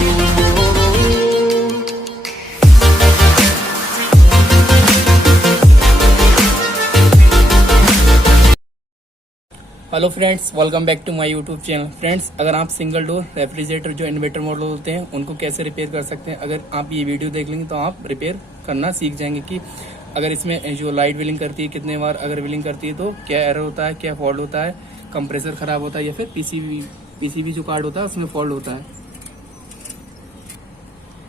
Hello friends, welcome back to my YouTube channel. Friends, अगर आप single door refrigerator जो inverter model होते हैं उनको कैसे रिपेयर कर सकते हैं, अगर आप ये वीडियो देख लेंगे तो आप रिपेयर करना सीख जाएंगे कि अगर इसमें जो लाइट विलिंग करती है कितने बार अगर विलिंग करती है तो क्या एरर होता है, क्या फॉल्ट होता है, कंप्रेसर खराब होता है या फिर पीसीबी जो कार्ड होता है उसमें फॉल्ट होता है।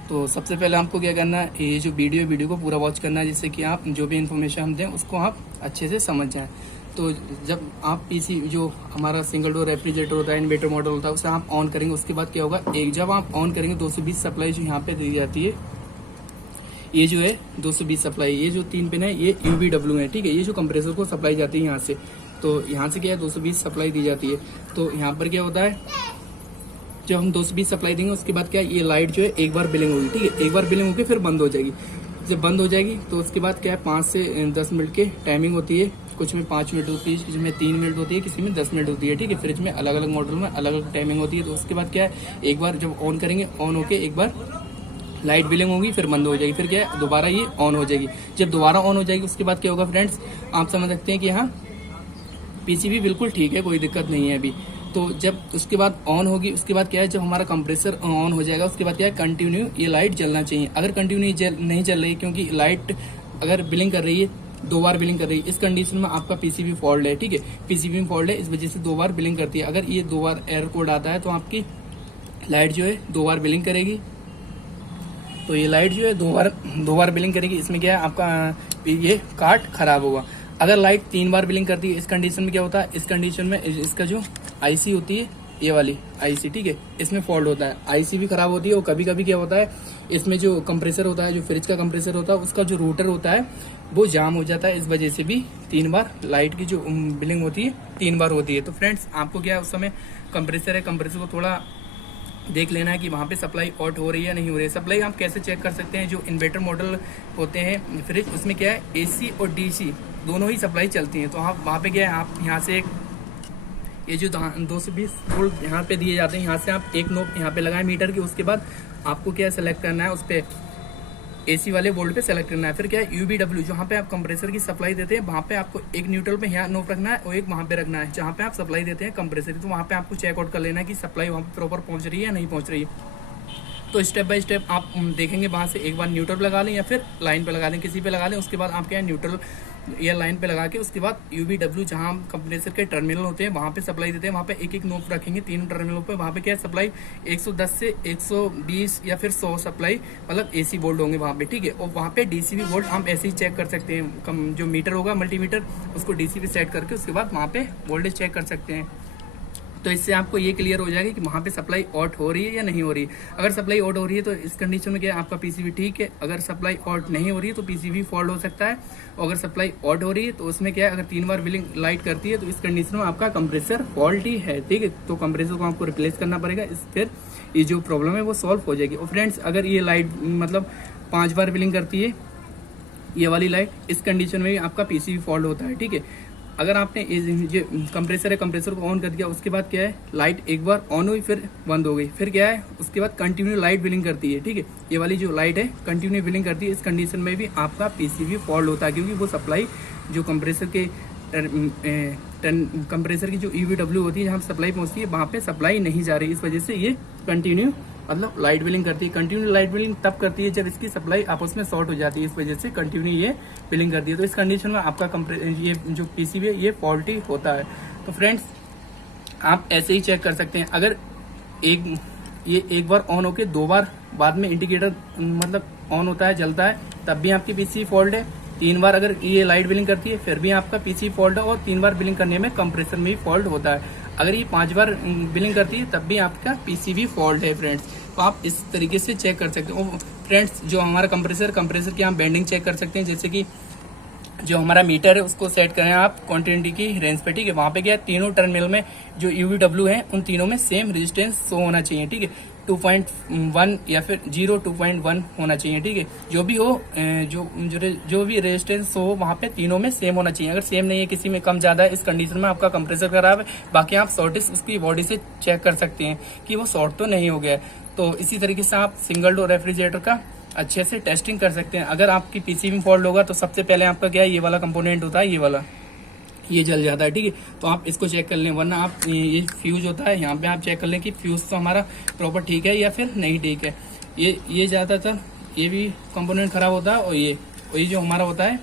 तो सबसे पहले आपको क्या करना है, ये जो वीडियो को पूरा वॉच करना है जिससे कि आप जो भी इन्फॉर्मेशन हम दें उसको आप अच्छे से समझ जाएं। तो जब आप पीसी जो हमारा सिंगल डोर रेफ्रिजरेटर होता है, इन्वर्टर मॉडल होता है, उसे आप ऑन करेंगे, उसके बाद क्या होगा, जब आप ऑन करेंगे 220 सप्लाई जो यहाँ पे दी जाती है, ये जो है 220 सप्लाई, ये जो 3 पिन है ये UVW है, ठीक है। ये जो कंप्रेसर को सप्लाई जाती है यहाँ से, तो यहाँ से क्या है 220 सप्लाई दी जाती है। तो यहाँ पर क्या होता है, जब हम 220 सप्लाई देंगे उसके बाद क्या है, ये लाइट जो है एक बार बिलिंग होगी, ठीक है। एक बार बिलिंग होगी फिर बंद हो जाएगी। जब बंद हो जाएगी तो उसके बाद क्या है 5 से 10 मिनट की टाइमिंग होती है, कुछ में 5 मिनट होती है, किसी में 3 मिनट होती है, किसी में 10 मिनट होती है, ठीक है। फ्रिज में अलग अलग मॉडल में अलग अलग टाइमिंग होती है। तो उसके बाद क्या है, एक बार जब ऑन करेंगे, ऑन होके एक बार लाइट बिलिंग होगी फिर बंद हो जाएगी, फिर क्या है दोबारा ये ऑन हो जाएगी। जब दोबारा ऑन हो जाएगी उसके बाद क्या होगा फ्रेंड्स, आप समझ सकते हैं कि हाँ पीसीबी बिल्कुल ठीक है, कोई दिक्कत नहीं है अभी। तो जब उसके बाद ऑन होगी उसके बाद क्या है, जब हमारा कंप्रेसर ऑन हो जाएगा उसके बाद क्या है, कंटिन्यू ये लाइट जलना चाहिए। अगर कंटिन्यू नहीं जल रही, क्योंकि लाइट अगर बिलिंग कर रही है 2 बार बिलिंग कर रही है, इस कंडीशन में आपका पीसीबी फॉल्ट है, ठीक है। पीसीबी में फॉल्ट है, इस वजह से 2 बार बिलिंग करती है। अगर ये 2 बार एरर कोड आता है तो आपकी लाइट जो है 2 बार बिलिंग करेगी। तो ये लाइट जो है 2 बार बिलिंग करेगी। इसमें क्या है, आपका ये कार्ड खराब होगा। अगर लाइट 3 बार बिलिंग करती है, इस कंडीशन में क्या होता है, इस कंडीशन में इसका जो आईसी होती है, ये वाली आईसी, ठीक है, इसमें फॉल्ट होता है, आईसी भी खराब होती है। और कभी कभी क्या होता है, इसमें जो कंप्रेसर होता है, जो फ्रिज का कंप्रेसर होता है, उसका जो रूटर होता है वो जाम हो जाता है। इस वजह से भी 3 बार लाइट की जो बिलिंग होती है 3 बार होती है। तो फ्रेंड्स, आपको क्या है, उस समय कंप्रेसर है, कंप्रेसर को थोड़ा देख लेना है कि वहाँ पे सप्लाई आउट हो रही है या नहीं हो रही है। सप्लाई आप कैसे चेक कर सकते हैं, जो इन्वर्टर मॉडल होते हैं फ्रिज, उसमें क्या है AC और DC दोनों ही सप्लाई चलती हैं। तो आप वहाँ पे क्या है, आप यहाँ से ये जो 220 वोल्ट यहाँ पे दिए जाते हैं, यहाँ से आप एक नोब यहाँ पे लगाएं मीटर की। उसके बाद आपको क्या सेलेक्ट करना है, उस पर AC वाले वोल्ट पे सेलेक्ट करना है। फिर क्या है UVW, जहाँ पे आप कंप्रेसर की सप्लाई देते हैं वहाँ पे आपको एक न्यूट्रल पे यहाँ नोब रखना है और एक वहाँ पे रखना है जहाँ पे आप सप्लाई देते हैं कंप्रेसर की। तो वहाँ पे आपको चेकआउट कर लेना है कि सप्लाई वहाँ पे प्रॉपर पहुँच रही है या नहीं पहुँच रही है। तो स्टेप बाय स्टेप आप देखेंगे, वहाँ से एक बार न्यूट्रल लगा लें या फिर लाइन पे लगा लें, किसी पे लगा लें। उसके बाद आप क्या है न्यूट्रल या लाइन पे लगा के उसके बाद UVW जहाँ कंप्रेसर के टर्मिनल होते हैं वहाँ पे सप्लाई देते हैं, वहाँ पे एक एक नोब रखेंगे 3 टर्मिनलों पे। वहाँ पे क्या है सप्लाई 110 से 120 या फिर 100 सप्लाई मतलब AC वोल्ट होंगे वहाँ पे, ठीक है। और वहाँ पे DC भी वोल्ट हम ऐसे ही चेक कर सकते हैं, जो मीटर होगा मल्टीमीटर उसको DC पे सेट करके उसके बाद वहाँ पे वोल्टेज चेक कर सकते हैं। तो इससे आपको ये क्लियर हो जाएगा कि वहाँ पे सप्लाई आउट हो रही है या नहीं हो रही है। अगर सप्लाई आउट हो रही है तो इस कंडीशन में क्या है, आपका पीसीबी ठीक है। अगर सप्लाई आउट नहीं हो रही है तो पीसीबी फॉल्ट हो सकता है। और अगर सप्लाई आउट हो रही है तो उसमें क्या है, अगर 3 बार बिलिंग लाइट करती है तो इस कंडीशन में आपका कंप्रेसर फॉल्ट ही है, ठीक है। तो कंप्रेसर को आपको रिप्लेस करना पड़ेगा, फिर ये जो प्रॉब्लम है वो सॉल्व हो जाएगी। और फ्रेंड्स, अगर ये लाइट मतलब 5 बार बिलिंग करती है ये वाली लाइट, इस कंडीशन में भी आपका पीसीबी फॉल्ट होता है, ठीक है। अगर आपने ये कंप्रेसर है, कंप्रेसर को ऑन कर दिया, उसके बाद क्या है लाइट एक बार ऑन हुई फिर बंद हो गई, फिर क्या है उसके बाद कंटिन्यू लाइट बिलिंग करती है, ठीक है। ये वाली जो लाइट है कंटिन्यू बिलिंग करती है, इस कंडीशन में भी आपका पीसीबी फॉल्ट होता है, क्योंकि वो सप्लाई जो कंप्रेसर के कंप्रेसर की जो UVW होती है जहाँ सप्लाई पहुंचती है वहाँ पे सप्लाई नहीं जा रही। इस वजह से ये कंटिन्यू मतलब लाइट बिलिंग करती है। कंटिन्यू लाइट बिलिंग तब करती है जब इसकी सप्लाई आपस में शॉर्ट हो जाती है, इस वजह से कंटिन्यू ये बिलिंग करती है। तो इस कंडीशन में आपका ये जो पीसीबी है ये फॉल्टी होता है। तो फ्रेंड्स, आप ऐसे ही चेक कर सकते हैं। अगर एक बार ऑन होके 2 बार बाद में इंडिकेटर मतलब ऑन होता है, जलता है, तब भी आपकी पीसीबी फॉल्ट है। 3 बार अगर ये लाइट बिलिंग करती है फिर भी आपका पीसीबी फॉल्ट है। और 3 बार बिलिंग करने में कंप्रेसर में भी फॉल्ट होता है। अगर ये 5 बार बिलिंग करती है तब भी आपका पीसीबी फॉल्ट है फ्रेंड्स। तो आप इस तरीके से चेक कर सकते हो। फ्रेंड्स, जो हमारा कंप्रेसर की आप बेंडिंग चेक कर सकते हैं, जैसे कि जो हमारा मीटर है उसको सेट करें आप क्वांटिटी की रेंज पे, ठीक है। वहां पे क्या है, तीनों टर्मिनल में जो यूवीडब्ल्यू है उन तीनों में सेम रेजिस्टेंस शो होना चाहिए, ठीक है। 2.1 या फिर 2.1 होना चाहिए, ठीक है। जो भी हो जो भी रेजिस्टेंस हो वहां पे तीनों में सेम होना चाहिए। अगर सेम नहीं है, किसी में कम ज्यादा है, इस कंडीशन में आपका कंप्रेसर खराब है। बाकी आप शॉर्टेज उसकी बॉडी से चेक कर सकते हैं कि वो शॉर्ट तो नहीं हो गया है। तो इसी तरीके से आप सिंगल डोर रेफ्रिजरेटर का अच्छे से टेस्टिंग कर सकते हैं। अगर आपकी पीसी में फॉल्ट होगा तो सबसे पहले आपका क्या है, ये वाला कंपोनेंट होता है, ये वाला, ये जल जाता है, ठीक है। तो आप इसको चेक कर लें, वरना आप ये फ्यूज होता है, यहाँ पे आप चेक कर लें कि फ्यूज तो हमारा प्रॉपर ठीक है या फिर नहीं ठीक है। ये ज्यादातर ये भी कंपोनेंट खराब होता है, और ये जो हमारा होता है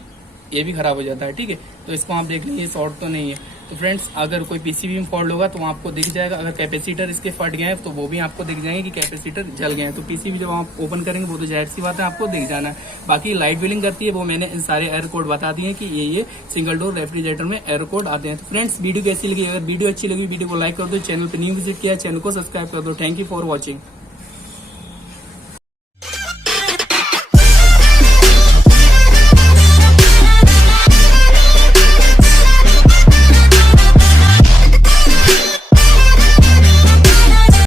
ये भी खराब हो जाता है, ठीक है। तो इसको आप देख लें, ये शॉर्ट तो नहीं है। तो फ्रेंड्स, अगर कोई पीसीबी में फॉल्ट होगा तो आपको दिख जाएगा। अगर कैपेसिटर इसके फट गए हैं तो वो भी आपको दिख जाएंगे कि कैपेसिटर जल गए हैं। तो पीसीबी जब आप ओपन करेंगे वो तो जाहिर सी बात है आपको दिख जाना है। बाकी लाइट व्हीलिंग करती है वो मैंने इन सारे एरर कोड बता दिए कि ये सिंगल डोर रेफ्रिजरेटर में एरर कोड आते हैं। तो फ्रेंड्स, वीडियो कैसी लगी? अगर वीडियो अच्छी लगी, वीडियो को लाइक कर दो। चैनल पर न्यू विजिट किया, चैनल को सब्सक्राइब कर दो। Thank you for watching.